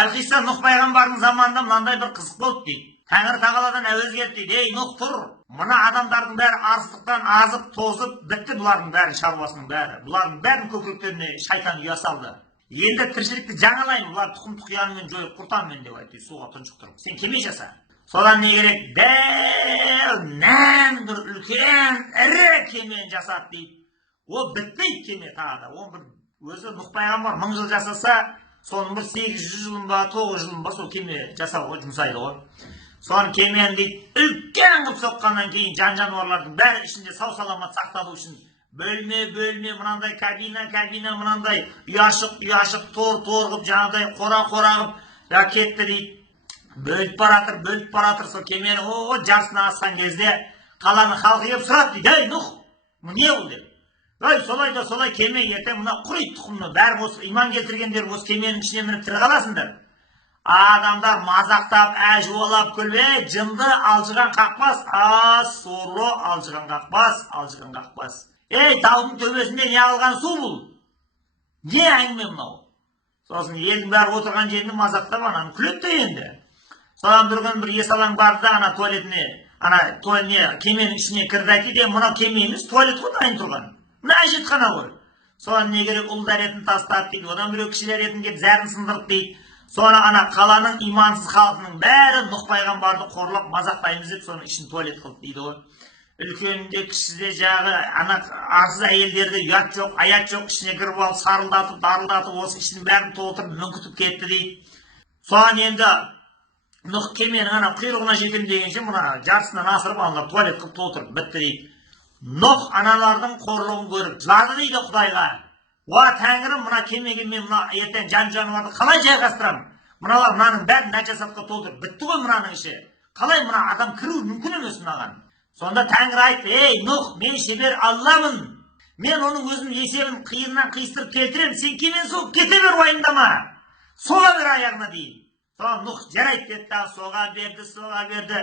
Әлқисса Нұх пайғамбардың заманында мынандай бір қызық болды дейді. Тәңір тағаладан әуез келді дейді. Ей Нұх тұр, мына адамдардың бәрі арыстықтан азып тозып бітті, бұлардың бәрі шаруасының бәрі. Бұлардың бәрінің көкіректеріне шайтан ұя салды. Енді тіршілікті жаңалайын, бұлар тұқым тұқиянымен жойып құртамын деп айтты, суға тұншықтырып. Сен кеме жаса. Содан не керек? Дәл нән бір үлкен ірі кемені жасады дейді. Ол бітпейді кеме тағы да. Ол бір өзі Нұх пайғамбар 1000 жыл жасаса, соның бір 800 жылын ба 900 жылын ба сол кеме жасауға жұмсайды ғой. Соны кемені дейді үлкен қылып соққаннан кейін жан-жануарлардың бәрі ішінде сау саламат сақталу үшін бөлме мынандай кабина мынандай ұяшық тор қылып жаңағыдай қора қылып кетті дейді. Бөліп баратыр сол кемені жарысына асқан кезде қаланың халқы келіп сұрады дейді. Ей Нұх, не бұл деп. Ой, солай кеме ертең мына құриды тұқымны. Бәрі осы иман келтіргендер осы кеменің ішіне мініп тірі қаласыңдар. Адамдар мазақтап, әжуалап күліп, жынды алжыған қақпас, сорлы алжыған қақпас. Ей, таудың төбесінде не алған су бұл? Не әңгіме мынау? Сосын елдің бәрі отырған жерінде мазақтап ананы күледі енді. Содан бір күн бір есалаң барды да ана туалетіне, кеменің ішіне кірді айтты, мына кеме емес, туалет қой дайын тұрған. Мына әжетхана ғой. Соған не керек, ұл дәретін тастады дейді, одан біреу кішілер етін кеп зәрін сындырып дейді. Соны ана қаланың имансыз халқының бәрі Нұх пайғамбарды қорлап мазақтаймыз деп соны ішін туалет қылды дейді ғой. Үлкенде кішіде жағы ана арсыз әйелдерде ұят жоқ, аят жоқ, ішіне кіріп алып сарылдатып, дарылдатып осы ішін бәрін толтырып мүңкітіп кетті дейді. Соған енді Нұх кеменің ана құйрығына жетем дегенше мына жартысынан асырып алынып туалет қылып толтырып бітті дейді. Нұх аналардың қорлығын көріп жылады дейді Құдайға. Уа Тәңірім, мына кемеге мен мына ертең жан-жануарды қалай жайғастырамын? Мыналар мынаның бәрін нәжасатқа толтырып бітті ғой мынаның іші. Қалай мына адам кіруі мүмкін емес мынаған? Сонда Тәңір айтты: "Ей Нұх, мен шебер Алламын. Мен оның өзінің есебін қиыннан қиыстырып келтіремін. Сен кемен соғып кете бер, уайымдама. Соға бер аяғына дейін." Соған Нұх жарайды деді да соға берді.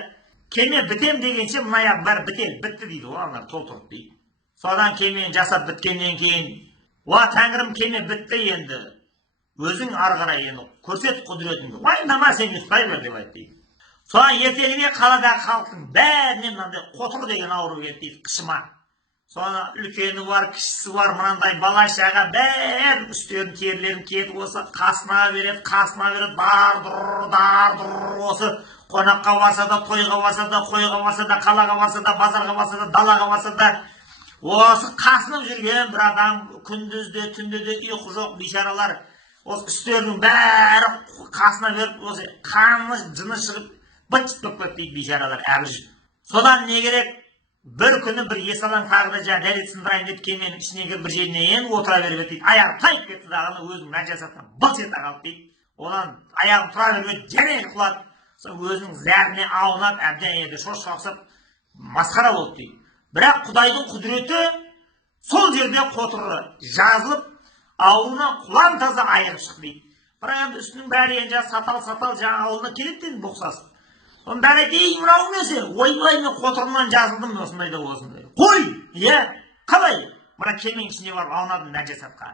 Кеме бітем дегенше мына аяқ бәрі бітті дейді ғой, аналар толтырып дейді. Содан кемені жасап біткеннен кейін: "Уа Тәңірім, кеме бітті енді. Өзің ары қарай енді көрсет құдіретіңді. Уайымдама, сен ұстай бер" деп айтты дейді. Соған ертеңіне қаладағы халықтың бәріне мынандай қотыр деген ауру келді дейді, қышыма. Соны үлкені бар, кішісі бар, мынандай бала шаға бәрі үстерін терілерін кетіп осы қасына береді, дар-дұр, осы қонаққа барса да, тойға барса да, қойға барса да, қалаға барса да, базарға барса да, далаға барса да, осы қасынып жүрген бір адам күндізде, түнде де ұйқы жоқ бейшаралар, осы үстерінің бәрі қасына беріп, осы қаны жыны шығып, быт-шыт болып кетті дейді бейшаралар әлі жүр. Содан не керек? Bir күні бір есалаң тағы да жаңа дәрет сындырайын деп кеменің ішіне кіріп бір жеріне енді отыра беріп дейді. Аяғы тайып кетті дағыны өзінің нәжасатынан былқ ете қалды дейді. Одан аяғын тұра беріп және құлады. Сол өзінің зәріне аунап, әбден еді шошқақсып масқара болды дейді. Бірақ Құдайдың құдіреті сол жерде қотыры жазылып, ауылынан құлан таза айырып шықты дейді. Бірақ енді үстінің бәрі енді сатал жаңа ауылына келеді дейді бұқсасы. Onun bәрі ей мынау несі? Ойбай, мен қотырынан жазылдым осындай да осындай. Қой, қалай? Мына кеменің ішіне барып аунадым нәжасатқа.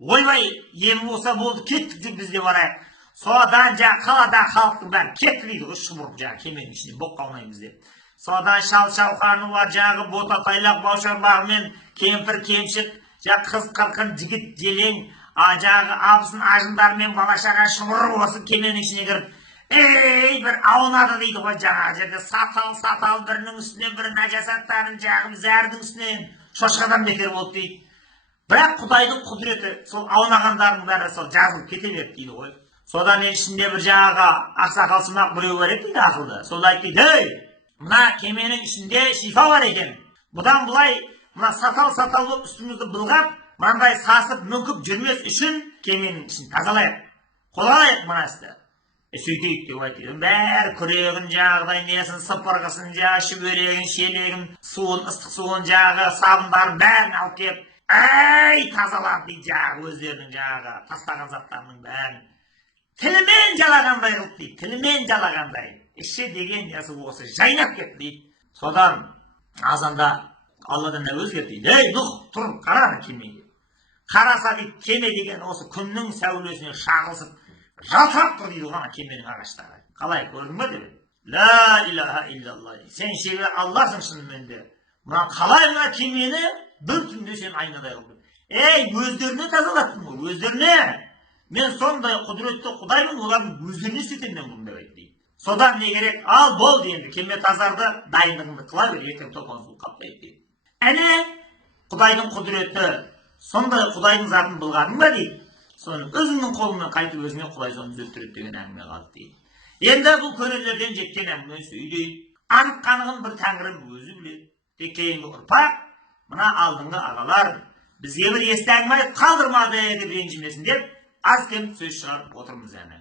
Ойбай, ем болса болды, кеттік деп бізде барайық. Содан қалада халықтың бәрі кетті дейді ғой, шұбырып кеменің ішіне боққа аунаймыз деп. Содан шал-шауқаны бар, бота тайлақ баушарбағымен кемпір кемшік, қыз қырқын жігіт желең, абысын ажындармен балашаға шұбырып осы кеменің ішіне кіріп, ей, бір аунады дейді ғой жаңа жерде сатал бірінің үстіне бір нәжасаттарын жағып зәрдің үстінен шошқадан бекер болды дейді. Бірақ Құдайдың құдіреті сол аунағандардың бәрі сол жазылып кете берді дейді ғой. Содан ішінде бір жаңағы ақсақал сымақ біреу бар еді дейді ақылды. Сол айтты дейді: "Ей, мына кеменің ішінде шифа бар екен. Бұдан былай мына сатал болып үстімізді былғап, мынандай сасып мүңкіп жүрмес үшін кеменің ішін тазалайық. Қолғалайық мына істі. Сөйтейік" деп айтты. Бәрі күрегін жағдай несін, сыпырғысын шүберегін, шелегін, суын, ыстық суын сабындарын бәрін алып кеп, әй тазалап дейді өздерінің тастаған заттарының бәрін. Тілімен жалағандай қылып дейді, тілімен жалағандай. Іші деген осы жайнап кетті дейді. Содан азанда Алладан әуез келді дейді: "Ей Нұх, тұр, қара кемеге." Қараса дейді, кеме деген осы күннің сәулесіне шағылысып, Жалтырап тұр дейді ғана кеменің ағаштары. Қалай көрдің бе деп? Ла илаха иллалла. Сен шегі Аллахсың шынымен де. Мына қалай мына кемені бір түнде сен айнадай қылдың. Өздеріне тазалаттың ғой, өздеріне. Мен сондай құдіретті құдаймын, олардың өздеріне істетемін мен бұны деп айтты дейді. Содан не керек? Ал болды енді, кеме тазарды, дайындығыңды қыла бер, ертең толқын су қаптайды дейді. Әне құдайдың құдіреті, сондай құдайдың затын білғаның ба дейді. Соны өзіңнің қолыңнан қайтып өзіңе құдай соны түзеттіреді деген әңгіме қалды дейді. Енді бұл көрелерден жеткен әңгіме сөйде. Анық қанығын бір тәңірім өзі біледі. Тек кейінгі ұрпақ, мына алдыңғы ағалар бізге бір есті әңгіме қалдырмады деп ренжімесін деп аз кем сөз шығарып отырмыз әне.